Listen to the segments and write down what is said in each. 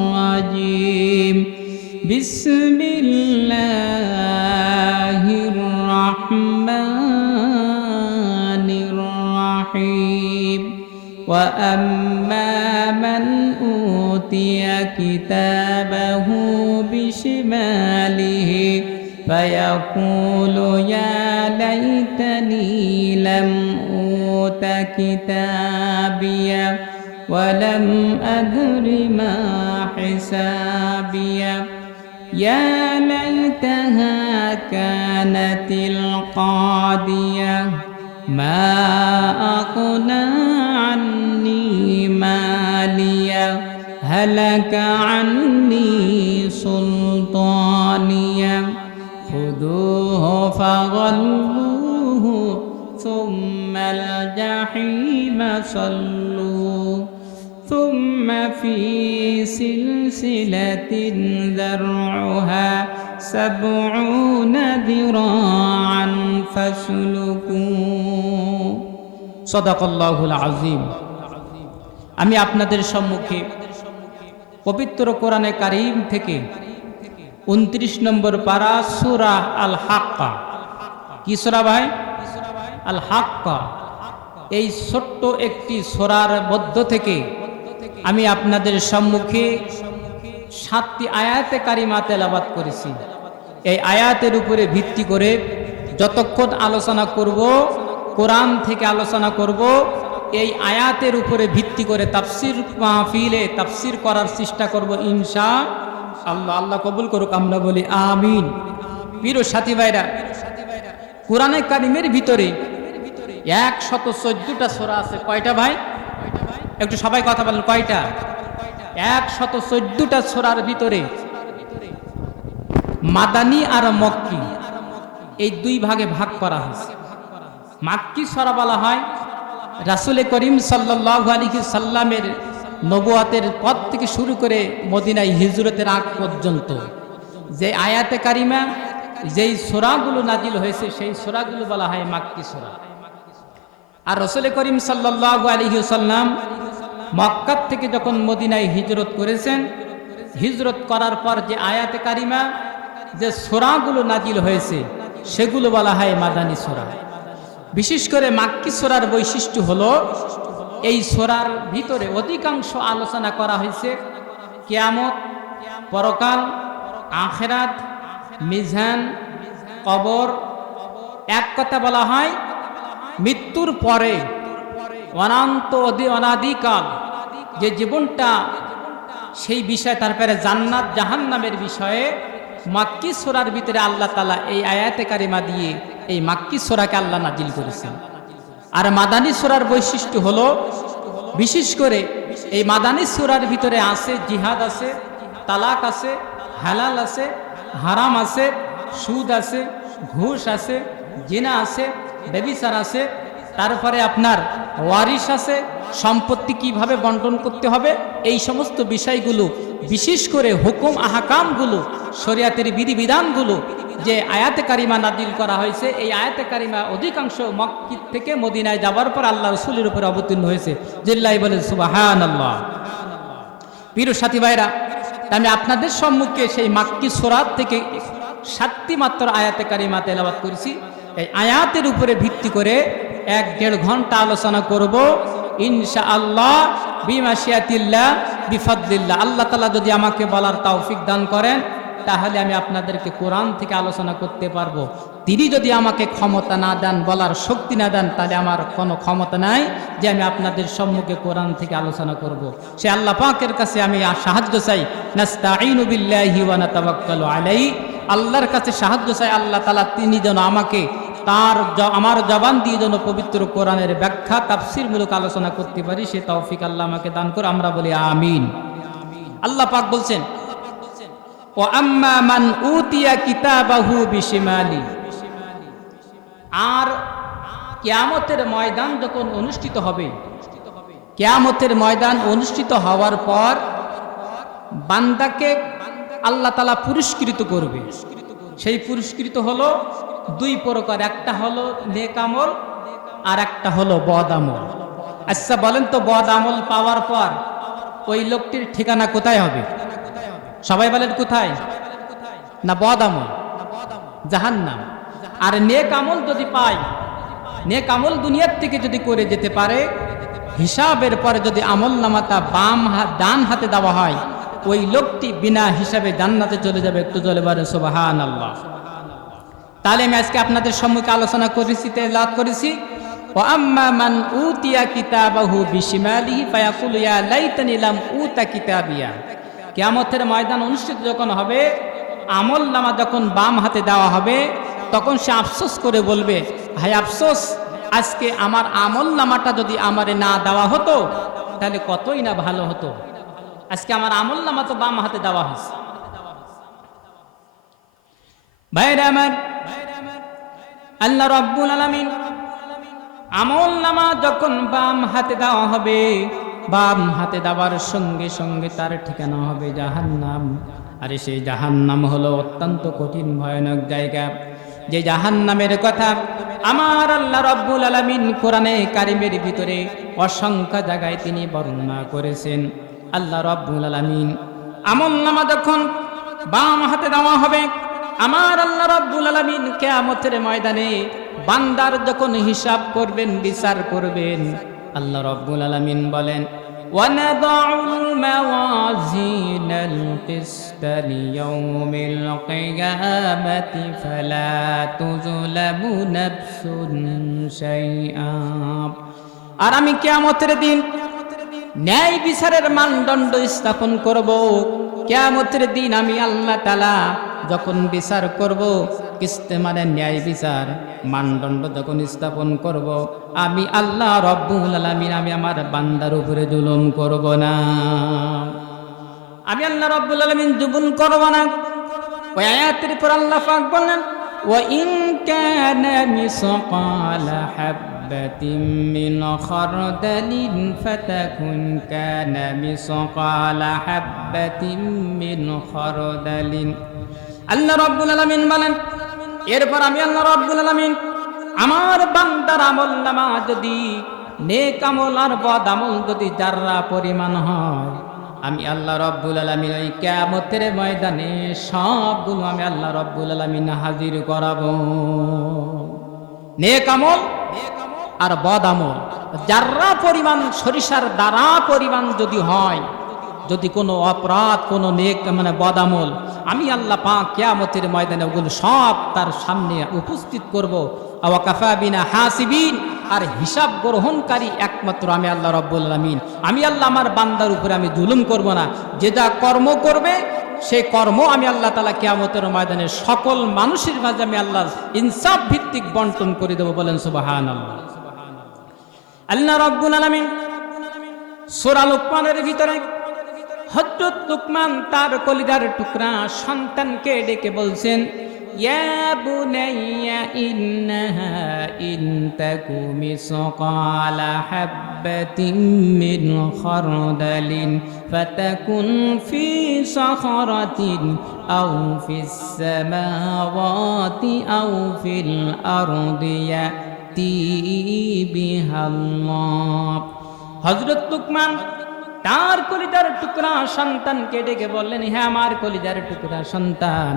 الرجيم بسم الله الرحمن الرحيم وأما من أوتي كتابه بشماله فيقول يا ليتني لم أوت كتابيه ولم أدر ما حسابيه يا ليتها كانت القاضية ما أغنى عني ماليه هلك عني سلطانيه خذوه فغلوه ثم الجحيم صلوه ثم في سلسلة ذرعها 70 ذراعا فاسلكوه صدق الله العظيم আমি আপনাদের সম্মুখে পবিত্র কোরআনে কারীম থেকে 29 নম্বর পারা সূরা আল হাক্কা কি সূরা ভাই আল হাক্কা এই ছোট্ট একটি সূরার মধ্য থেকে আমি আপনাদের সম্মুখে 7টি আয়াতে কারিমা তেলাওয়াত করেছি এই আয়াতের উপরে ভিত্তি করে যতক্ষণ আলোচনা করব কোরআন থেকে আলোচনা করব এই আয়াতের উপরে ভিত্তি করে তাফসীর মাহফিলে তাফসীর করার চেষ্টা করব ইনশাআল্লাহ আল্লাহ কবুল করুক আমরা বলি আমিন প্রিয় সাথী ভাইরা কোরআনে কারীমের ভিতরে 114টা সূরা আছে কয়টা ভাই একটু সবাই কথা বলেন কয়টা 114টা সূরার ভিতরে মাদানী আর মক্কি এই দুই ভাগে ভাগ করা হয়েছে মাক্কি সূরা বলা হয় রাসূল করিম সাল্লাল্লাহু আলাইহি সাল্লামের নবুয়তের পর থেকে শুরু করে মদিনায় হিজরতের আগ পর্যন্ত যে আয়াতে কারিমা যেই সূরাগুলো নাজিল হয়েছে সেই সূরাগুলো বলা হয় মাক্কি সূরা আর রাসূল করিম সাল্লাল্লাহু আলাইহি সাল্লাম মক্কা থেকে যখন মদিনায় হিজরত করেছেন হিজরত করার পর যে আয়াতে কারিমা যে সূরাগুলো নাজিল হয়েছে সেগুলো বলা হয় মাদানী সূরা বিশেষ করে মাক্কি সূরার বৈশিষ্ট্য হলো এই সূরার ভিতরে অধিকাংশ আলোচনা করা হয়েছে কিয়ামত পরকাল আখিরাত মিজান কবর এক কথা বলা হয় মৃত্যুর পরে অনন্ত অনাদিকাল যে জীবনটা সেই বিষয় তারপরে জান্নাত জাহান্নামের বিষয়ে মাক্কি সূরার ভিতরে আল্লাহ তাআলা এই আয়াতে কারিমা দিয়ে এই মাক্কি সূরাকে আল্লাহ নাজিল করেছেন আর মাদানী সূরার বৈশিষ্ট্য হলো বিশেষ করে এই মাদানী সূরার ভিতরে আছে জিহাদ আছে তালাক আছে হালাল আছে হারাম আছে সুদ আছে ঘুষ আছে জিনা আছে ব্যভিচার আছে তারপরে আপনার ওয়ারিশ আছে সম্পত্তি কিভাবে বন্টন করতে হবে এই সমস্ত বিষয়গুলো বিশেষ করে হুকুম আহকামগুলো শরিয়াতের বিধিবিধানগুলো যে আয়াতে কারিমা নাজিল করা হয়েছে এই আয়াতে কারিমা অধিকাংশ মক্কি থেকে মদিনায় যাওয়ার পর আল্লাহ রাসূলের উপর অবতীর্ণ হয়েছে জিল্লাহি বলেন সুবহানাল্লাহ প্রিয় সাথী ভাইরা আমি আপনাদের সম্মুখে সেই মাক্কি সূরা থেকে 7টি মাত্র আয়াতে কারিমা তেলাওয়াত করেছি এই আয়াতের উপরে ভিত্তি করে 1-1.5 ঘন্টা আলোচনা করব ইনশাআল্লাহ বিমাশিয়াতিল্লাহ বিফাদলিল্লাহ আল্লাহ তাআলা যদি আমাকে বলার তৌফিক দান করেন তাহলে আমি আপনাদেরকে কোরআন থেকে আলোচনা করতে পারবো তিনি যদি আমাকে ক্ষমতা না দেন বলার শক্তি না দেন তাহলে আমার কোনো ক্ষমতা নাই যে আমি আপনাদের সম্মুখে কোরআন থেকে আলোচনা করব সে আল্লাহ পাকের কাছে আমি সাহায্য চাই নাস্তাঈনু বিল্লাহি ওয়া নাতাওয়াক্কালু আলাইহি আল্লাহর কাছে সাহায্য চাই আল্লাহ তাআলা তিনি যেন আমাকে আমার জবান দিয়ে যেন পবিত্র কোরআনের ব্যাখ্যা তাফসীরমূলক আলোচনা করতে পারি সে তৌফিক আল্লাহ আমাকে দান করে আমরা বলি আমিন আল্লাহ পাক বলছেন ও আম্মা মান উতিয়া কিতাবাহু বিশিমালি আর কিয়ামতের ময়দান যখন অনুষ্ঠিত হবে কিয়ামতের ময়দান অনুষ্ঠিত হওয়ার পর বান্দাকে আল্লাহ তাআলা পুরস্কৃত করবে সেই পুরস্কৃত হলো দুই প্রকার একটা হলো নেক আমল আর একটা হলো বদ আমল আচ্ছা বলেন তো বদ আমল পাওয়ার পর ওই লোকটির ঠিকানা কোথায় হবে? সবাই বলেন কোথায়? না বদ আমল, জাহান্নাম। আর নেক আমল যদি পায়, নেক আমল দুনিয়ার থেকে যদি করে যেতে পারে, হিসাবের পরে যদি আমল নামাতা ডান হাতে দেওয়া হয়, ওই লোকটি বিনা হিসাবে জান্নাতে চলে যাবে। একটু জোরে বলেন সুবহানাল্লাহ। তাহলে আমি আজকে আপনাদের সম্মুখে আলোচনা করেছি, তেলাওয়াত করেছি, ওয়া আম্মা মান উতিয়া কিতাবাহু বিশিমালিহি ফায়াকুলু ইয়া লাইতানি লাম উতা কিতাবিয়া। কিয়ামতের ময়দান অনুষ্ঠিত যখন হবে, আমল নামা যখন বাম হাতে দেওয়া হবে, তখন সে আফসোস করে বলবে, হায় আফসোস, আজকে আমার আমল নামাটা যদি আমারে না দেওয়া হতো তাহলে কতই না ভালো হতো। আজকে আমার আমল নামা তো বাম হাতে দেওয়া হয়েছে। ভাইরা আমার, আল্লাহ রাব্বুল আলামিন আমল নামা যখন বাম হাতে দেওয়া হবে, বাম হাতে দেওয়ার সঙ্গে সঙ্গে তার ঠিকানা হবে জাহান্নাম। আর সেই জাহান্নাম হলো অত্যন্ত কঠিন ভয়ানক জায়গা। যে জাহান্নামের কথা আমার আল্লাহ রাব্বুল আলামিন কোরআনে কারিমের ভিতরে অসংখ্য জায়গায় তিনি বর্ণনা করেছেন। আল্লাহ রাব্বুল আলামিন আমল নামা যখন বাম হাতে দেওয়া হবে, আমার আল্লাহ রাব্বুল আলামিন কিয়ামতের ময়দানে বান্দার যখন হিসাব করবেন, বিচার করবেন, আল্লাহ রাব্বুল আলামিন বলেন, ওয়ানাদাউল মাওয়াজিনাল কিসতা লিয়াউমিল কিয়ামাতি ফালা তুযলামু নাফসুন শাইআ। আর আমি কিয়ামতের দিন ন্যায় বিচারের মানদণ্ড স্থাপন করব। কিয়ামতের দিন আমি আল্লাহ তাআলা যখন বিচার করব, কিস্তে মানে ন্যায় বিচার মানদণ্ড যখন স্থাপন করব, আমি আল্লাহ রাব্বুল আলামিন আমি আমার বান্দার উপরে জুলুম করব না। আমি আল্লাহ রাব্বুল আলামিন জুলুম করব না। ওই আয়াতের পর আল্লাহ পাক বলেন, ওয়া ইন কানা মিসকালা হাববাতিন মিন খারদালিন ফাতাকুন কানা মিসকালা হাববাতিন মিন খারদালিন। আল্লাহ রাব্বুল আলামিন বলেন, এরপর আমি আল্লাহ রাব্বুল আলামিন আমার বান্দার আমল নামা যদি নেক আমল আর বদ আমল যদি যাররা পরিমাণ হয়, আমি আল্লাহ রাব্বুল আলামিন ওই কিয়ামতের ময়দানে সবগুলো আমি আল্লাহ রাব্বুল আলামিন হাজির করাবো। নেক আমল আর বদ আমল যাররা পরিমাণ, সরিষার দ্বারা পরিমাণ যদি হয়, যদি কোনো অপরাধ, কোনো নেক মানে বদামল, আমি আল্লাহ পাক কিয়ামতের ময়দানে ওগুলো সব তার সামনে উপস্থিত করব। ওয়া কাফা বিনা হাসিবিন, আর হিসাব গ্রহণকারী একমাত্র আমি আল্লাহ রাব্বুল আলামিন। আমি আল্লাহ আমার বান্দার উপরে আমি জুলুম করব না। যে যা কর্ম করবে সেই কর্ম আমি আল্লাহ তাআলা কিয়ামতের ময়দানে সকল মানুষের মাঝে আমি আল্লাহ ইনসাফ ভিত্তিক বন্টন করে দেব। বলেন সুবহানাল্লাহ। আল্লাহ রাব্বুল আলামিন সূরা লুকমানের ভিতরে হযরত লুকমান তার কলিজার টুকরা সন্তানকে ডেকে বলছেন, ইয়া বুনাইয়া ইন্নাহা ইন তাকু মিসকালা হাববাতিন মিন খারদালিন ফাতাকুন ফি সাখরাতিন আও ফিস সামাওয়াতি আও ফিল আরদি ইয়াতি বিহাল্লাহ। হযরত লুকমান তার কলিজার টুকরা সন্তানকে ডেকে বললেন, হ্যাঁ আমার কলিজার টুকরা সন্তান,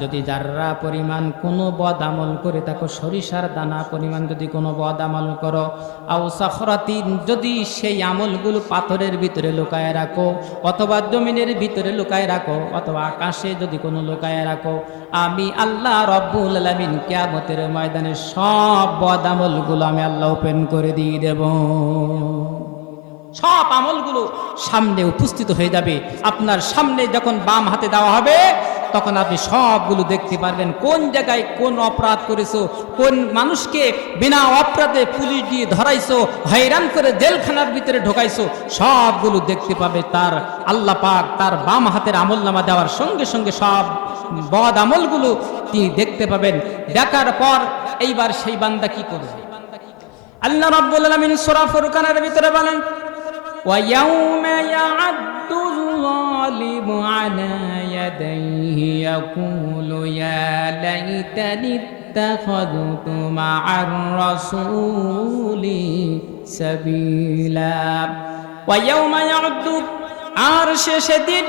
যদি যাররা পরিমাণ কোনো বদ আমল করে থাকো, সরিষার দানা পরিমাণ যদি কোনো বদ আমল করো, আও সাখরাতিন, যদি সেই আমলগুলো পাথরের ভিতরে লুকায় রাখো, অথবা জমিনের ভিতরে লুকায় রাখো, অথবা আকাশে যদি কোনো লুকায় রাখো, আমি আল্লাহ রাব্বুল আলামিন কিয়ামতের ময়দানে সব বদ আমলগুলো আমি আল্লাহ ওপেন করে দিয়ে দেব। সব আমলগুলো সামনে উপস্থিত হয়ে যাবে। আপনার সামনে যখন বাম হাতে দেওয়া হবে, তখন আপনি সবগুলো দেখতে পারবেন। কোন জায়গায় কোন অপরাধ করেছো, কোন মানুষকে বিনা অপরাধে পুলিশ দিয়ে ধরাইছো, হয়রান করে জেলখানার ভিতরে ঢোকাইছো, সবগুলো দেখতে পাবে তার আল্লাহ পাক। তার বাম হাতের আমল নামা দেওয়ার সঙ্গে সঙ্গে সব বদ আমলগুলো তিনি দেখতে পাবেন। দেখার পর এইবার সেই বান্দা কি করবে? আল্লাহ রাব্বুল আলামিন সূরা ফুরকানের ভিতরে বলেন, وَيَوْمَ يَعَضُّ الظَّالِمُ عَلَى يَدَيْهِ يَقُولُ يَا لَيْتَنِي اتَّخَذْتُ مَعَ الرَّسُولِ سَبِيلًا। وَيَوْمَ يَعُضُّ আর সে সেদিন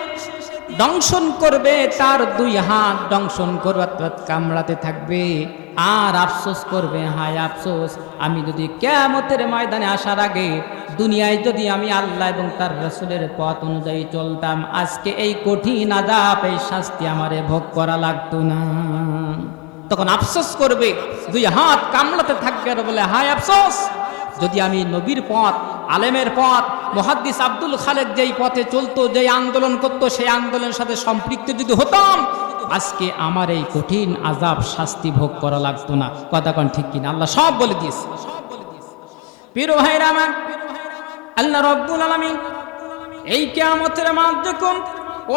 দংশন করবে, তার দুই হাত দংশন করবে অর্থাৎ কামড়াতে থাকবে, আর আফসোস করবে, হায় আফসোস, আমি যদি কিয়ামতের ময়দানে আসার আগে দুনিয়ায় যদি আমি আল্লাহ এবং তার রাসূলের পথ অনুযায়ী চলতাম, আজকে এই কঠিন আযাব, এই শাস্তি আমারে ভোগ করা লাগতো না। তখন আফসোস করবে, দুই হাত কামড়াতে থাকবে আর বলে, হায় আফসোস, যদি আমি নবীর পথ, আলেমের পথ, মুহাদ্দিস আব্দুল খালেক যেই পথে চলতো, যেই আন্দোলন করতো, সেই আন্দোলনের সাথে সম্পৃক্ত যদি হতাম, আজকে আমার এই কঠিন আযাব শাস্তি ভোগ করা লাগতো না। কথা কোন ঠিক কিনা? আল্লাহ সব বলে দিয়েছে। প্রিয় ভাইরা আমার, আল্লাহ রাব্বুল আলামিন এই কিয়ামতের মাঠ যখন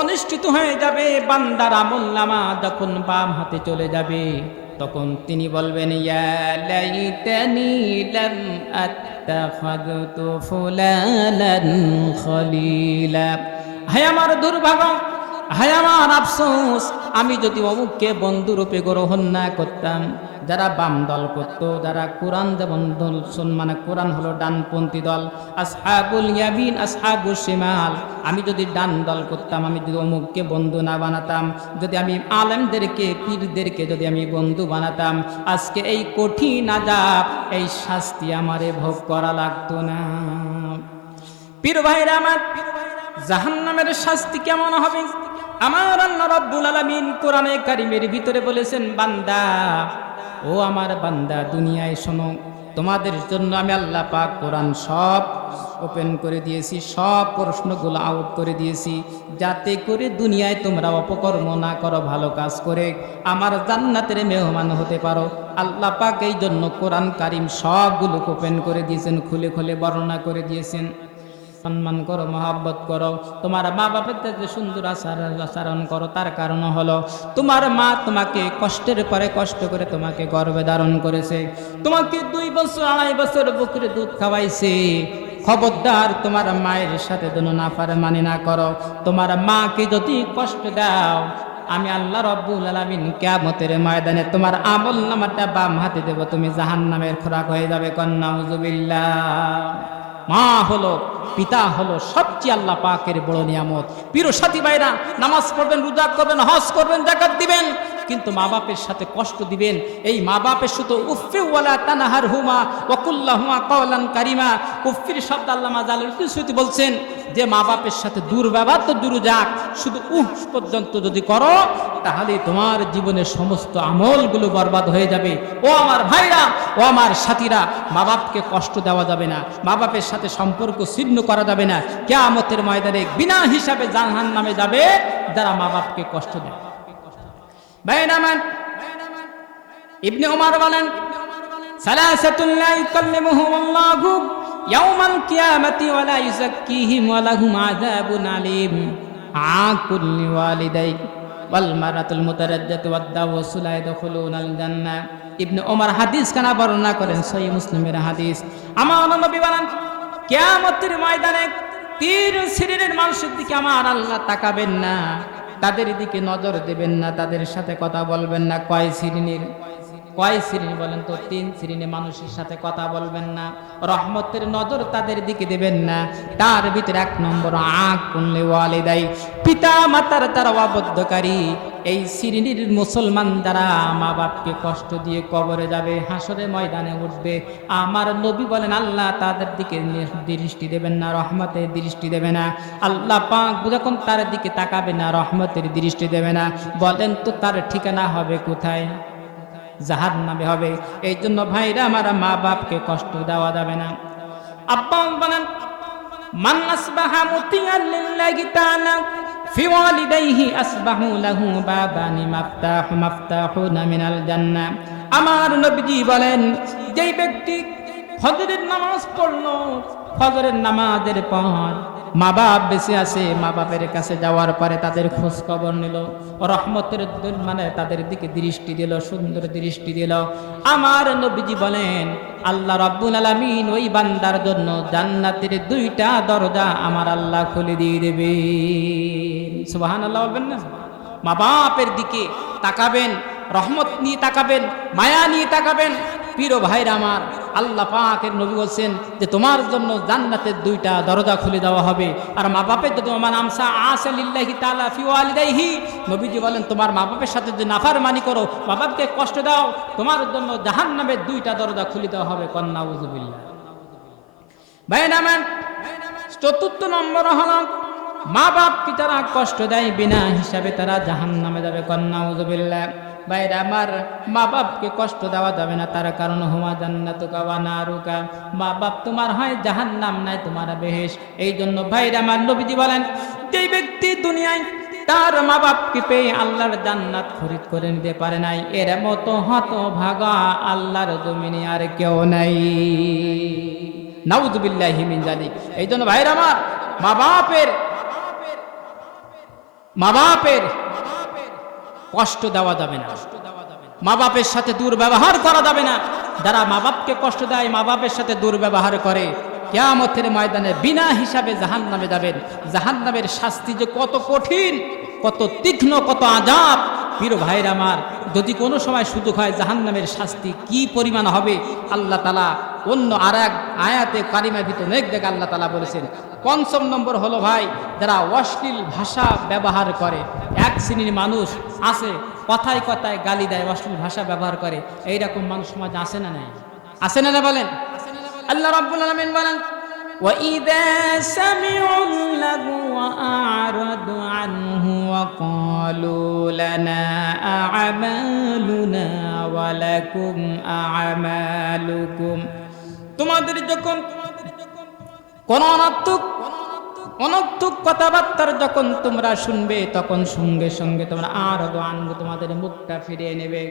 অনুষ্ঠিত হয়ে যাবে, বান্দার আমলনামা যখন বাম হাতে চলে যাবে, তখন তিনি বলবেন, ইয়া লাইতানি লাম আত্তাখাযতু ফুলানান খলিলা, হায় আমার দুর্ভাগ্য, হায় আমার আফসোস, আমি যদি অমুককে বন্ধুরূপে গ্রহণ না করতাম। যারা বাম দল করত, যারা কোরআন যেমন দল, মানে কোরআন হলো ডানপন্থী দল, আসহাবুল ইয়ামিন আসহাবুশ শিমাল, আমি যদি ডান দল করতাম, আমি যদি অমুককে বন্ধু না বানাতাম, যদি আমি আলেমদেরকে, পীরদেরকে যদি আমি বন্ধু বানাতাম, আজকে এই কঠিন আযাব, এই শাস্তি আমারে ভোগ করা লাগতো না। পীর ভাইরা আমার, জাহান্নামের শাস্তি কেমন হবে? আমার আল্লাহ রাব্বুল আলামিন কোরআনে কারীমের ভিতরে বলেছেন, বান্দা, ও আমার বান্দা, দুনিয়ায় শোনো, তোমাদের জন্য আমি আল্লাহ পাক কোরআন সব ওপেন করে দিয়েছি, সব প্রশ্নগুলো আউট করে দিয়েছি, যাতে করে দুনিয়ায় তোমরা অপকর্ম না করো, ভালো কাজ করে আমার জান্নাতের মেহমান হতে পারো। আল্লাহ পাক এই জন্য কোরআন কারীম সবগুলো ওপেন করে দিয়েছেন, খুলে খুলে বর্ণনা করে দিয়েছেন। সম্মান করো, মহব্বত করো, তোমার মা বাপের সাথে সুন্দর আচরণ করো। তার কারণ হলো তোমার মা তোমাকে কষ্টের পরে কষ্ট করে তোমাকে গর্ভে ধারণ করেছে, তোমাকে 2 বছর 2.5 বছর বুকের দুধ খাওয়াইছে। খবরদার তোমার মায়ের সাথে যেন নাফরমানি না করো। তোমার মাকে যদি কষ্ট দাও, আমি আল্লাহ রাব্বুল আলামিন কিয়ামতের ময়দানে তোমার আমলনামাটা বাম হাতে দেব, তুমি জাহান্নামের খোরাক হয়ে যাবে। নাউযুবিল্লাহ। মা হলো, পিতা হলো সবচেয়ে আল্লাহ পাকের বড় নিয়ামত। প্রিয় সাথী ভাইরা, নামাজ পড়বেন, রোজা করবেন, হজ করবেন, যাকাত দিবেন, কিন্তু মা বাপের সাথে কষ্ট দিবেন। এই মা বাপের শুধু উফি ওয়ালা তানহারহুমা ওয়া কুল লাহুমা কাওলান কারিমা। উফির শব্দ আল্লামা জালালুদ্দিন সুয়ুতী বলছেন যে মা বাপের সাথে দুর্ব্যবহার তো দূর যাক, শুধু উফ পর্যন্ত যদি করো, তাহলে তোমার জীবনের সমস্ত আমলগুলো বরবাদ হয়ে যাবে। ও আমার ভাইরা, ও আমার সাথীরা, মা বাপকে কষ্ট দেওয়া যাবে না, মা বাপের সাথে সম্পর্ক ছিন্ন করা যাবে না। কিয়ামতের ময়দানে বিনা হিসাবে জাহান্নামে যাবে যারা মা বাপকে কষ্ট দেয়। বাইনামান ইবনে ওমর বলেন, সালাসাতুন লা ইউকাল্লিমুহুমুল্লাহু ইয়াওমাল কিয়ামাতি ওয়া লা ইউযাক্কিহিম ওয়া লাহুম আযাবুন আলীম। আকুল লিওয়ালিদাইক ওয়াল মারাতুল মুতারাজ্জাতু ওয়াদ দাওসু লা ইয়াদখুলুনাল জান্নাহ। ইবনে ওমর হাদিস খানা বর্ণনা করেন, সহিহ মুসলিমের হাদিস। আমার নবী বলেন, কিয়ামতের ময়দানে 3 শ্রেণীর মানুষের দিকে আমার আল্লাহ তাকাবেন না, তাদের দিকে নজর দেবেন না, তাদের সাথে কথা বলবেন না। কয় শ্রেণী বলেন তো? 3 শ্রেণীর মানুষের সাথে কথা বলবেন না, রহমতের নজর তাদের দিকে দেবেন না। তার ভিতরে 1 নম্বর আকুল লিওয়ালিদাই, পিতা মাতার তারা অবাধ্যকারী। এই শ্রেণীর মুসলমান যারা মা বাপকে কষ্ট দিয়ে কবরে যাবে, হাসরের ময়দানে উঠবে, আমার নবী বলেন আল্লাহ তাদের দিকে দৃষ্টি দেবেন না, রহমতের দৃষ্টি দেবে না। আল্লাহ পাক যখন তার দিকে তাকাবে না, রহমতের দৃষ্টি দেবে না, বলেন তো তার ঠিকানা হবে কোথায়? জাহান্নামে হবে। এই জন্য ভাইরা আমার, মা বাপকে কষ্ট দেওয়া যাবে না। আব্বা বলেন, মান আসবাহা মুতিয়ান লিল্লাহি তাআলা ফি ওয়ালিদাইহি আসবাহু লাহু বাবানি মাফতাহুনা মিনাল জান্নাহ। আমার নবীজি বলেন, যেই ব্যক্তি ফজরের নামাজ পড়লো, ফজরের নামাজের পর মা বাপ বেঁচে আছে, মা বাপের কাছে যাওয়ার পরে তাদের খোঁজ খবর নিল, রহমতের মানে তাদের দিকে দৃষ্টি দিল, সুন্দর দৃষ্টি দিল, আমার নবীজি বলেন আল্লাহ রাব্বুল আলামিন ওই বান্দার জন্য জান্নাতের 2টা দরজা আমার আল্লাহ খুলে দিয়ে দেবে। সুবহানাল্লাহ বলবেন না? মা বাপের দিকে তাকাবেন, রহমত নিয়ে তাকাবেন, মায়া নিয়ে তাকাবেন, প্রিয় ভাইরা আমার, আল্লাহ পাকের নবী বলছেন যে তোমার জন্য জান্নাতের দুইটা দরজা খুলে দেওয়া হবে। আর মা বাপের যদি তোমার আমসা আসা লিল্লাহি তাআলা ফি ওয়ালিদাইহি, নবীজি বলেন তোমার মা বাপের সাথে যদি নাফরমানি করো, মা বাপকে কষ্ট দাও, তোমার জন্য জাহান্নামের দুইটা দরজা খুলে দেওয়া হবে। কন্না উযুবিল্লাহ। ভাইরা আমার, চতুর্থ নম্বর হলো মা বাপকে যারা কষ্ট দেয় বিনা হিসাবে তারা জাহান্নামে যাবে। কন্না উযুবিল্লাহ। ভাইরা আমার, মা বাপকে কষ্ট দেওয়া যাবে না, তার কারণ হুমা জান্নাতুকা ওয়া নারুকা, মা বাপ তোমার হয় জাহান্নাম নাই তোমার বেহেশত। এই জন্য ভাইরা আমার, নবীজি বলেন যে ব্যক্তি দুনিয়ায় তার মা বাপকে পেয়ে আল্লাহর জান্নাত খরিদ করে নিতে পারে নাই, এর মতো হতভাগা আল্লাহর জমিনে আর কেউ নাই। নাউযুবিল্লাহি মিন যালিক। এই জন্য ভাইরা আমার, মা বাপের কষ্ট দেওয়া যাবে না, মা বাপের সাথে দুর্ব্যবহার করা যাবে না। যারা মা বাপকে কষ্ট দেয়, মা বাপের সাথে দুর্ব্যবহার করে, কিয়ামতের ময়দানে বিনা হিসাবে জাহান্নামে যাবেন। জাহান্নামের শাস্তি যে কত কঠিন, কত তীক্ষ্ণ, কত আযাব। প্রিয় ভাইরা আমার, যদি কোনো সময় সুযোগ হয় জাহান্নামের শাস্তি কি পরিমাণ হবে, আল্লাহ তাআলা অন্য আর এক আয়াতে কারিমার ভিতর অনেক জায়গায় আল্লাহ তাআলা বলেছেন। পঞ্চম নম্বর হলো ভাই, যারা অশ্লীল ভাষা ব্যবহার করে। এক শ্রেণীর মানুষ আছে কথায় কথায় গালি দেয়, অশ্লীল ভাষা ব্যবহার করে। এইরকম মানুষ সমাজে আছে না নাই? আছে না না বলেন? আল্লাহ রাব্বুল আলামিন বলেন وَإِذَا سَمِعُوا اللَّغْوَ أَعْرَضُوا عَنْهُ وَقَالُوا لَنَا أَعْمَالُنَا وَلَكُمْ أَعْمَالُكُمْ। তোমাদের যখন কোন অনর্থক কথাবার্তার যখন তোমরা শুনবে, তখন সঙ্গে সঙ্গে তোমরা তোমাদের মুখটা ফিরিয়ে নেবে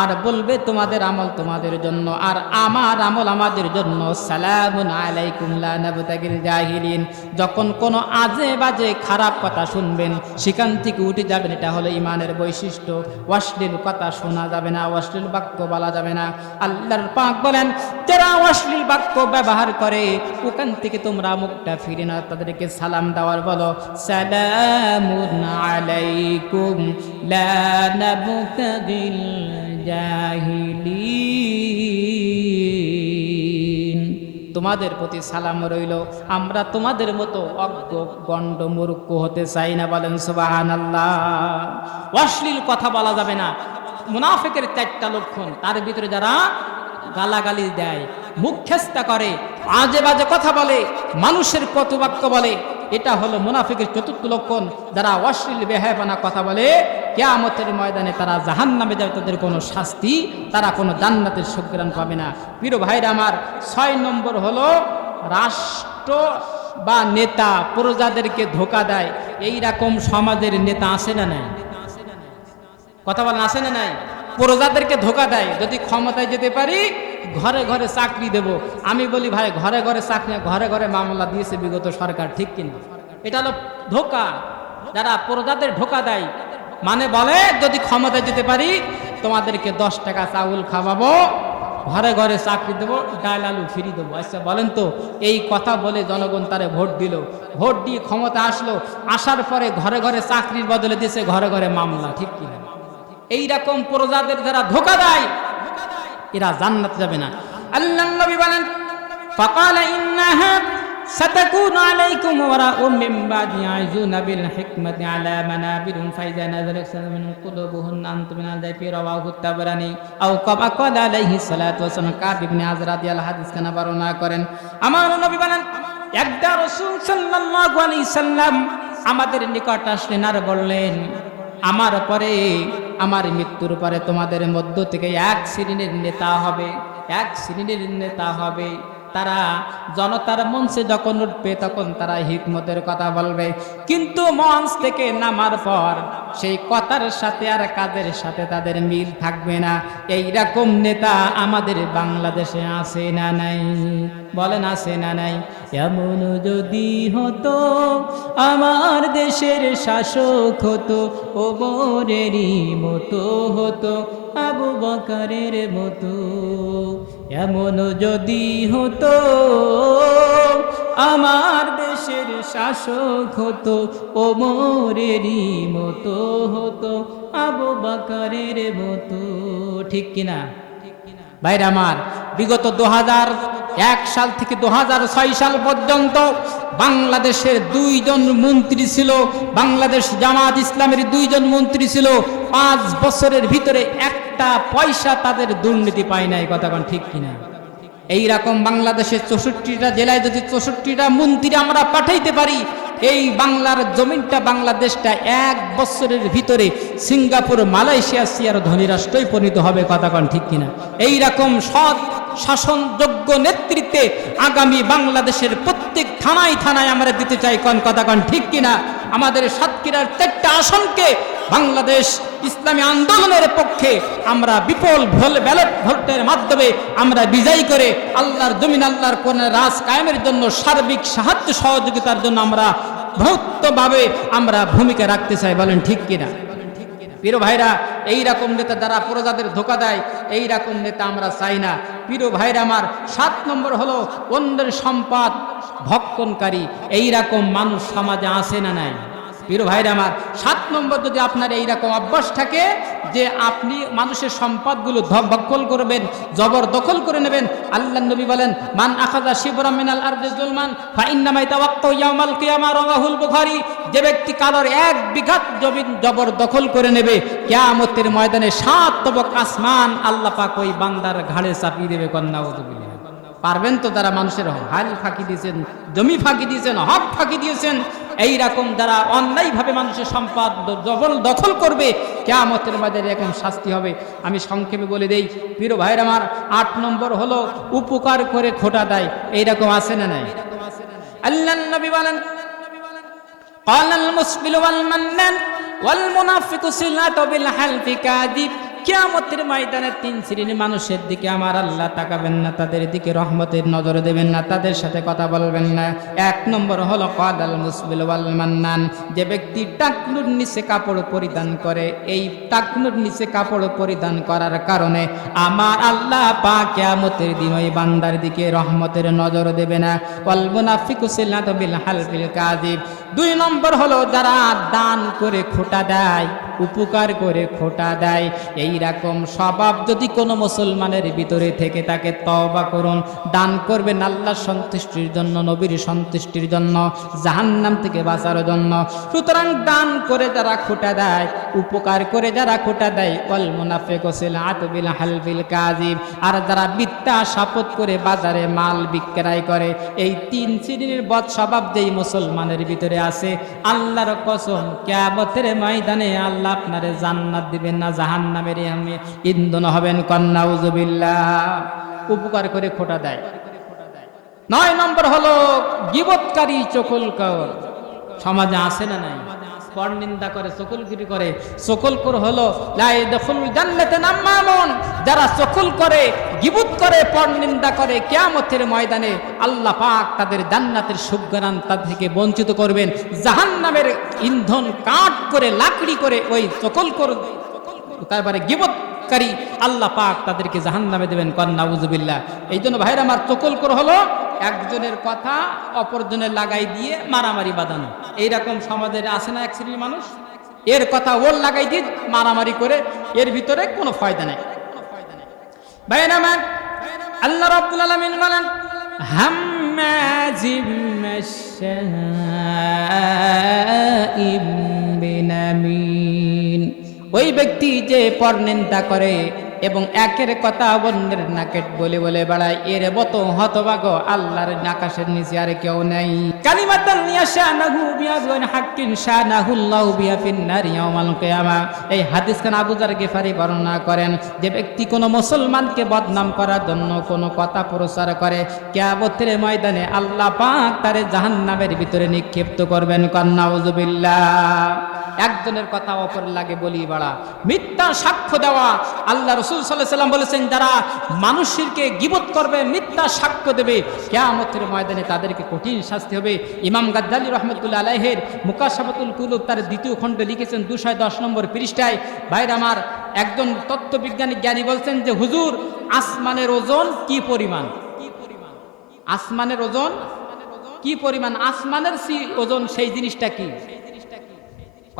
আর বলবে তোমাদের আমল তোমাদের জন্য আর আমার আমল আমাদের জন্য। সালামুন আলাইকুম লা নাবতাগিল জাহিলিন। যখন কোনো আজে বাজে খারাপ কথা শুনবেন, সেখান থেকে উঠে যাবেন। এটা হলো ইমানের বৈশিষ্ট্য। অশ্লীল কথা শোনা যাবে না, অশ্লীল বাক্য বলা যাবে না। আল্লাহর পাক বলেন, যারা অশ্লীল বাক্য ব্যবহার করে ওখান থেকে তোমরা মুখটা ফিরে না, তাদেরকে সালাম দাওয়ার বলো, সালামুন আলাইকুম লা নাবতাগিল জাহিলিন। তোমাদের প্রতি সালাম রইল, আমরা তোমাদের মতো অজ্ঞ গণ্ড মূর্খ হতে চাই না। বলেন সুবহানাল্লাহ। অশ্লীল কথা বলা যাবে না। মুনাফিকের 4টা লক্ষণ, তার ভিতরে যারা গালাগালি দেয়, মুখ খেস্তা করে, আজে বাজে কথা বলে, মানুষের কটুবাক্য বলে, এটা হলো মুনাফিকের 4র্থ লক্ষণ। যারা অশ্লীল বেহায়াপনা কথা বলে, কিয়ামতের ময়দানে তারা জাহান্নামে যাবে, তাদের কোনো শাস্তি, তারা কোনো জান্নাতের সুগ্রাণ পাবে না। প্রিয় ভাইরা আমার, 6 নম্বর হলো রাষ্ট্র বা নেতা প্রজাদেরকে ধোঁকা দেয়। এই রকম সমাজের নেতা আছে না নাই? কথা বলেন, আছে না নাই? প্রজাদেরকে ধোঁকা দেয়। যদি ক্ষমতায় যেতে পারি ঘরে ঘরে চাকরি দেব। আমি বলি ভাই, ঘরে ঘরে চাকরি, ঘরে ঘরে মামলা দিয়েছে বিগত সরকার, ঠিক কিনা? এটা হলো ধোঁকা। যারা প্রজাদের ধোঁকা দেয়, মানে বলে যদি ক্ষমতায় যেতে পারি তোমাদেরকে 10 টাকা চাউল খাওয়াবো, ঘরে ঘরে চাকরি দেবো, ডাল আলু ফ্রি দেবো। আচ্ছা বলেন তো, এই কথা বলে জনগণ তারে ভোট দিল, ভোট দিয়ে ক্ষমতা আসলো, আসার পরে ঘরে ঘরে চাকরির বদলে দিয়েছে ঘরে ঘরে মামলা, ঠিক কিনা? এইরকম প্রজাদের যারা ধোঁকা দেয় এরা জান্নাত যাবে না। আল্লাহর নবী বলেন, ফাকালা ইন্নাহা সাতাকুনু আলাইকুম ওয়ারাউম মিন বাদি আইজুনা বিল হিকমাতি আলা মানাবিরুম ফাইজা নাযালাত মিন কুলুবুহুন আনতুম মিনাল যায়ফি রাওয়াহু তাবরানি আও কামা ক্বালা আলাইহি সাল্লাতু ওয়াসাল্লাম। কাব ইবনে আযরা রাদিয়াল্লাহু হাদিস কানা বর্ণনা করেন, আমার নবী বলেন, একদা রাসূল সাল্লাল্লাহু আলাইহি সাল্লাম আমাদের নিকট আসলেন আর বললেন, আমার পরে, আমার মৃত্যুর পরে তোমাদের মধ্য থেকে এক শ্রেণীর নেতা হবে, এক শ্রেণীর নেতা হবে। তারা জনতার মঞ্চে যখন উঠবে তখন তারা হিকমতের কথা বলবে, কিন্তু মঞ্চ থেকে নামার পর সেই কথার সাথে আর কাজের সাথে তাদের মিল থাকবে না। এইরকম নেতা আমাদের বাংলাদেশে আছে না নাই? বলেন আছে না নাই? এমন যদি হতো আমার দেশের শাসক হতো ওমরেরই মতো হতো, আবু বকরের মতো। এমন যদি হতো আমার দেশের শাসক হতো ওমরেরই মতো হতো, আবু বকরের মতো, ঠিক কিনা? ভাইরা আমার, বিগত 2001 সাল থেকে 2006 সাল পর্যন্ত বাংলাদেশের 2 জন মন্ত্রী ছিল, বাংলাদেশ জামাত ইসলামের 2 জন মন্ত্রী ছিল। 5 বছরের ভিতরে একটা পয়সা তাদের দুর্নীতি পায় নাই। কথা কোন ঠিক কিনা? এইরকম বাংলাদেশের 64টা জেলায় যদি 64টা মন্ত্রী আমরা পাঠাইতে পারি, এই বাংলার জমিনটা, বাংলাদেশটা 1 বছরের ভিতরে সিঙ্গাপুর, মালয়েশিয়া, সিয়ার ধনী রাষ্ট্রই পরিণত হবে। কথা কোন ঠিক কিনা? এইরকম সৎ শাসনযোগ্য নেতৃত্বে আগামী বাংলাদেশের প্রত্যেক থানায় থানায় আমরা দিতে চাই। কথা কোন ঠিক কিনা? আমাদের সাতক্ষীরার 4টা আসনকে বাংলাদেশ ইসলামী আন্দোলনের পক্ষে আমরা বিপুল ব্যালট ভোটের মাধ্যমে আমরা বিজয়ী করে আল্লাহর জমিন, আল্লাহর কোরআনের রাজ কায়েমের জন্য সার্বিক সাহায্য সহযোগিতার জন্য আমরা ভৌতভাবে আমরা ভূমিকা রাখতে চাই। বলেন ঠিক কিনা? প্রিয় ভাইরা, এইরকম নেতা যারা প্রজাদের ধোঁকা দেয়, এইরকম নেতা আমরা চাই না। প্রিয় ভাইরা আমার, 7 নম্বর হলো অন্যের সম্পদ ভক্ষণকারী। এইরকম মানুষ সমাজে আছে না নাই? প্রিয় ভাইরা আমার, 7 নম্বর যদি আপনার এইরকম অভ্যাস থাকে যে আপনি মানুষের সম্পদগুলো ভক্ষণ করবেন, জবরদখল করে নেবেন, আল্লাহ নবী বলেন, মান আখাযা শিবরাম মিনাল আরদি যুলমান ফাইন্নামা ইয়াতাওয়াক্কাউ ইয়াউমাল কিয়ামা, রাওয়াহুল বুখারী। যে ব্যক্তি কারোর 1 বিঘা জমিন জবরদখল করে নেবে, কিয়ামতের ময়দানে 7 তবক আসমান আল্লাহ পাক ওই বান্দার ঘাড়ে চাপিয়ে দেবে। নাউযুবিল্লাহ। পারবেন তো? যারা মানুষের হাল ফাঁকি দিয়েছেন, জমি ফাঁকি দিয়েছেন, হক ফাঁকি দিয়েছেন, এইরকম যারা অন্যায়ভাবে মানুষের সম্পদ দখল করবে, কিয়ামতের ময়দানে এরকম শাস্তি হবে। আমি সংক্ষেপে বলে দেই প্রিয় ভাইরা আমার, 8 নম্বর হলো উপকার করে খোটা দেয়। এইরকম আছে না নাই? আল্লাহর নবী বলেন, ক্বালাল মুসবিলু ওয়াল মান্নান ওয়াল মুনাফিকু সিলাতু বিল হালফি কাযিব। কিয়ামতের ময়দানে 3 শ্রেণীর মানুষের দিকে আমার আল্লাহ তাকাবেন না, তাদের দিকে রহমতের নজর দেবেন না, তাদের সাথে কথা বলবেন না। 1 নম্বর হলো ক্বালাল মুসবিল ওয়াল মান্নান। যে ব্যক্তি টাকনুর নিচে কাপড় পরিধান করে, এই টাকনুর নিচে কাপড় পরিধান করার কারণে আমার আল্লাহ পাক কিয়ামতের দিন ওই বান্দার দিকে রহমতের নজর দেবে না। ওয়াল মুনাফিকু সিলাতু বিল হালফিল কাযিব। 2 নম্বর হলো যারা দান করে খোটা দেয়, উপকার করে খোটা দেয়। এইরকম স্বভাব যদি কোনো মুসলমানের ভিতরে থেকে থাকে, তওবা করুন। দান করবেন আল্লাহর সন্তুষ্টির জন্য, নবীর সন্তুষ্টির জন্য, জাহান্নাম থেকে বাঁচার জন্য। সুতরাং দান করে যারা খোটা দেয়, উপকার করে যারা খোটা দেয়, ওয়াল মুনাফিকু সিলাতু বিল হালফিল কাযিব। আর যারা মিথ্যা শপথ করে বাজারে মাল বিক্রয় করে, এই 3 শ্রেণীর বদ স্বভাব যেই মুসলমানের ভিতরে আছে, আল্লাহর কসম কিয়ামতের ময়দানে আল্লাহ আপনারে জান্নাত দিবেন না, জাহান্নামের আমি ইন্ধন হবেন। নাউযুবিল্লাহ। উপকার করে খোটা দেয়। 9 নম্বর হলো গীবতকারী, চকলখোর। সমাজে আছে না নাই? পরনিন্দা করে, চকলগিরি করে। চকলখোর হলো লা ইয়াদখুলুল জান্নাতা নাম্মামুন। যারা চকল করে, গীবত করে, পরনিন্দা করে, কিয়ামতের ময়দানে আল্লাহ পাক তাদের জান্নাতের সুগ্রাণ তাদের থেকে বঞ্চিত করবেন। জাহান্নামের ইন্ধন কাঠ করে, লাকড়ি করে ওই চকলখোর, তারপরে গীবতকারী আল্লাহ পাক তাদেরকে জাহান্নামে দেবেন। নাউযুবিল্লাহ। এই জন্য ভাইরা আমার, চকলখোর হলো একজনের কথা অপরজনের লাগাই দিয়ে মারামারি বাঁধানো। এইরকম সমাজের আছে না এক শ্রেণীর মানুষ, এর কথা ওর লাগাই দিয়ে মারামারি করে, এর ভিতরে কোনো ফায়দা নেই। ভাইরা আমার, আল্লাহ রাব্বুল আলামিন বলেন, হাম্মাজিম মাশশাইম বিনামিন। ওই ব্যক্তি যে পরনিন্দা করে এবং একের কথা অন্যের নাকেট বলে বলে বেড়ায়, এর মতো হতভাগ আল্লাহর আকাশের নিচে আর কেউ নেই। কালিমাতান ইয়াশানাহু বিআযওয়ান হাক্কিন শানাহুল্লাহু বিহা ফিন নারি ইয়াউমাল কিয়ামা। এই হাদিস খান আবু যার গিফারি বর্ণনা করেন, যে ব্যক্তি কোনো মুসলমানকে বদনাম করার জন্য কোনো কথা প্রচার করে, কিয়ামতের ময়দানে আল্লাহ পাক তারে জাহান্নামের ভিতরে নিক্ষিপ্ত করবেন। নাউযুবিল্লাহ। একজনের কথা অপর লাগে বলি বাড়া, মিথ্যা সাক্ষ্য দেওয়া। আল্লাহ রাসূল সাল্লাল্লাহু আলাইহি ওয়াসাল্লাম বলেছেন, যারা মানুষকে গীবত করবে, মিথ্যা সাক্ষ্য দেবে, কিয়ামতের ময়দানে তাদেরকে কঠিন শাস্তি হবে। ইমাম গাজ্জালী রাহমাতুল্লাহ আলাইহির মুকাশাফাতুল কুলুব তার 2য় খণ্ডে লিখেছেন 210 নম্বর পৃষ্ঠায়। ভাইরা আমার, একজন তত্ত্ববিজ্ঞানী জ্ঞানী বলছেন যে, হুজুর, আসমানের ওজন কি পরিমাণ? আসমানের ওজন কি পরিমাণ? আসমানের ওজন সেই জিনিসটা কি?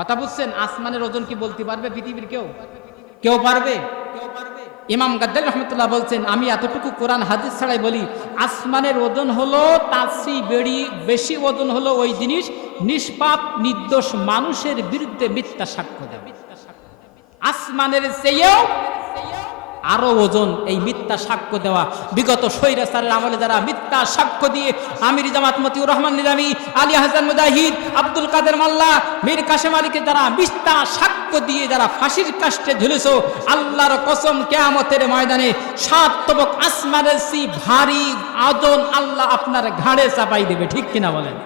কথা বুঝছেন? আসমানের ওজন কি বলতে পারবে পৃথিবীর কেউ? কেউ পারবে? ইমাম গাদ্দালী রহমতুল্লাহ বলছেন, আমি এতটুকু কোরআন হাদিস ছাড়াই বলি, আসমানের ওজন হলো তার চেয়ে বেশি ওজন হলো ওই জিনিস নিষ্পাপ নির্দোষ মানুষের বিরুদ্ধে মিথ্যা সাক্ষ্য দেবে। আসমানের চেয়েও আরো ওজন এই মিথ্যা সাক্ষ্য দেওয়া। বিগত স্বৈরাচারের আমলে যারা মিথ্যা সাক্ষ্য দিয়ে আমির জামাত মতিউর রহমান নিজামী, আলী হাসান মুজাহিদ, আব্দুল কাদের মোল্লা, মীর কাসেম আলীকে যারা মিথ্যা সাক্ষ্য দিয়ে যারা ফাঁসির কাস্টে ঝুলেছ, আল্লাহর কসম কিয়ামতের ময়দানে 7 তবক আসমানের চেয়ে ভারী ওজন আল্লাহ আপনার ঘাড়ে চাপাই দেবে। ঠিক কিনা বলেন?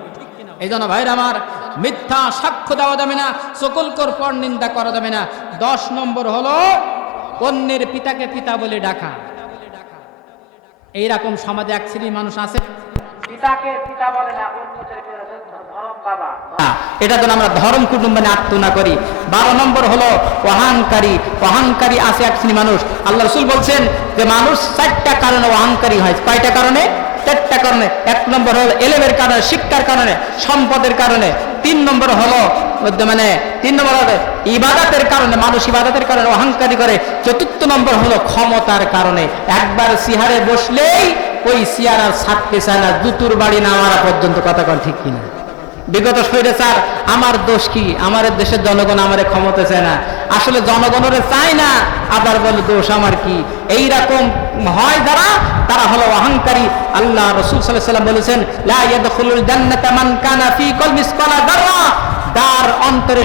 এই জন্য ভাইরা আমার, মিথ্যা সাক্ষ্য দেওয়া যাবে না, সকলকর পর নিন্দা করা যাবে না। 10 নম্বর হলো অন্যের পিতাকে পিতা বলে ডাকা। এইরকম সমাজে এক শ্রেণীর মানুষ আছে, পিতাকে পিতা বলে না, এটা যেন আমরা ধর্ম কুটুম্ব মানে আত্মনা করি। 12 নম্বর হলো অহংকারী। অহংকারী আছে এক শ্রেণীর মানুষ। আল্লাহ রাসূল বলছেন যে মানুষ 4টা কারণে অহংকারী হয়। কয়টা কারণে? 4টা কারণে। 1 নম্বর হলো এলেমের কারণে, শিক্ষার কারণে, সম্পদের কারণে। 3 নম্বর হলো ইবাদতের কারণে, মানুষ ইবাদতের কারণে অহংকারী করে। 4র্থ নম্বর হলো ক্ষমতার কারণে। একবার চেয়ারে বসলেই ওই চেয়ার আর ছাড়তে চায় না, জুতুর বাড়ি না মারা পর্যন্ত। কথা কন ঠিক কিনা? বিগত স্বৈরাচার আমার দোষ কি? আমার দেশের জনগণ আমারে ক্ষমতা চায় না। আসলে জনগণের চায় না, আবার বলে দোষ আমার কি? এইরকম হয় যারা, তারা হলো অহংকারী। আল্লাহ রাসূল সাল্লাল্লাহু আলাইহি ওয়াসাল্লাম বলেছেন, লা ইয়াদখুলুল জান্নাতা মান কানা ফি কলবি মিসকালা যাররা, যার অন্তরে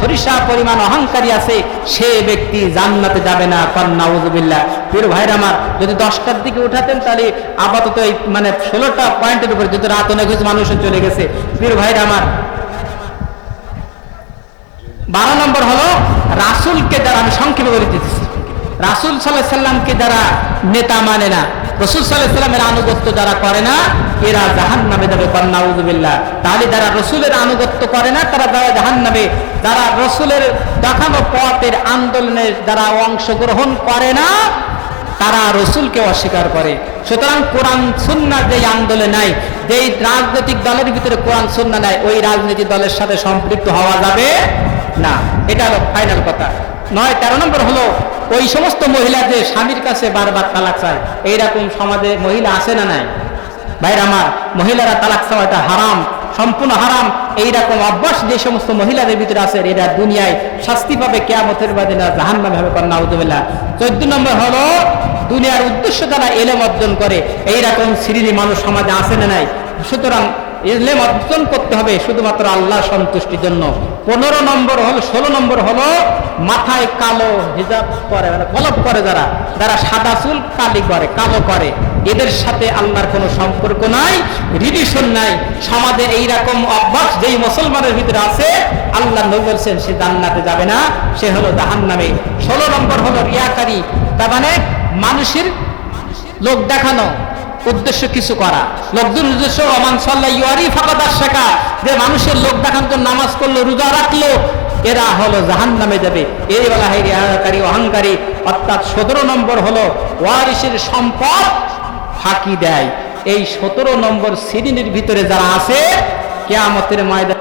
সরিষা পরিমাণ অহংকারী আছে, সে ব্যক্তি জান্নাতে যাবে না। নাউযুবিল্লাহ। প্রিয় ভাইরা আমার, যদি 10টার দিকে উঠাতেন তাহলে আপাতত এই 16টা পয়েন্টের উপরে, যদি রাত অনেক হয়েছে, মানুষ চলে গেছে। প্রিয় ভাইরা আমার, 12 নম্বর হলো রাসূলকে যারা, আমি সংক্ষেপে বলে দিতেছি, রাসূল সাল্লাল্লাহু আলাইহি সাল্লামকে যারা নেতা মানে না, রাসূল সাল্লাল্লাহু আলাইহি সাল্লামের আনুগত্য যারা করে না, এরা জাহান্নামে যাবে। নাউযুবিল্লাহ। তাহলে যারা রাসূলের আনুগত্য করে না, তারা যাবে জাহান্নামে। যারা রাসূলের দেখানো পথের আন্দোলনে যারা অংশগ্রহণ করে না, তারা রাসূলকে অস্বীকার করে। সুতরাং কোরআন সুন্নাহ যেই আন্দোলনে নাই, যেই রাজনৈতিক দলের ভিতরে কোরআন সুন্নাহ নাই, ওই রাজনৈতিক দলের সাথে সম্পৃক্ত হওয়া যাবে না। এটা হলো ফাইনাল কথা। 13 নম্বর হলো ওই সমস্ত মহিলা যে স্বামীর কাছে বারবার তালাক চায়। এইরকম সমাজে মহিলা আছে না নাই? ভাইরা আমার, মহিলারা তালাক চাওয়া এটা হারাম, সম্পূর্ণ হারাম। এইরকম অভ্যাস যে সমস্ত মহিলাদের ভিতরে আছে, এরা দুনিয়ায় শাস্তি পাবে, কিয়ামতের দিনে জাহান্নামে হবে। নাউযুবিল্লাহ। 14 নম্বর হলো দুনিয়ার উদ্দেশ্য দ্বারা এলেম অর্জন করে, এইরকম শ্রেণীর মানুষ সমাজে আছে না নাই? সুতরাং এলেম অর্জন করতে হবে শুধুমাত্র আল্লাহ সন্তুষ্টির জন্য। 16 নম্বর হলো মাথায় কালো হিজাব করে, কলব করে, যারা সাদা চুল কালো করে, এদের সাথে আল্লাহর কোনো সম্পর্ক নাই, রিলেশন নাই। সমাজে এইরকম অভ্যাস যেই মুসলমানের ভিতরে আছে, আল্লাহ নবী বলছেন সে জান্নাতে যাবে না, সে হলো জাহান্নামে। 16 নম্বর হলো রিয়াকারী, তার মানে মানুষের লোক দেখানো উদ্দেশ্য কিছু করা। লোকদের উদ্দেশ্য ওমান সাল্লাহ ইউআরি ফাকাদ আশরাকা, যে মানুষের লোক দেখানোর জন্য নামাজ পড়লো, রোজা রাখলো, এরা হলো জাহান্নামে যাবে। এই বলা হয় রিয়াকারী, অহংকারী। অর্থাৎ 17 নম্বর হলো ওয়ারিসের সম্পদ ফাঁকি দেয়। এই 17 নম্বর শ্রেণীর ভিতরে যারা আছে, কিয়ামতের ময়দানে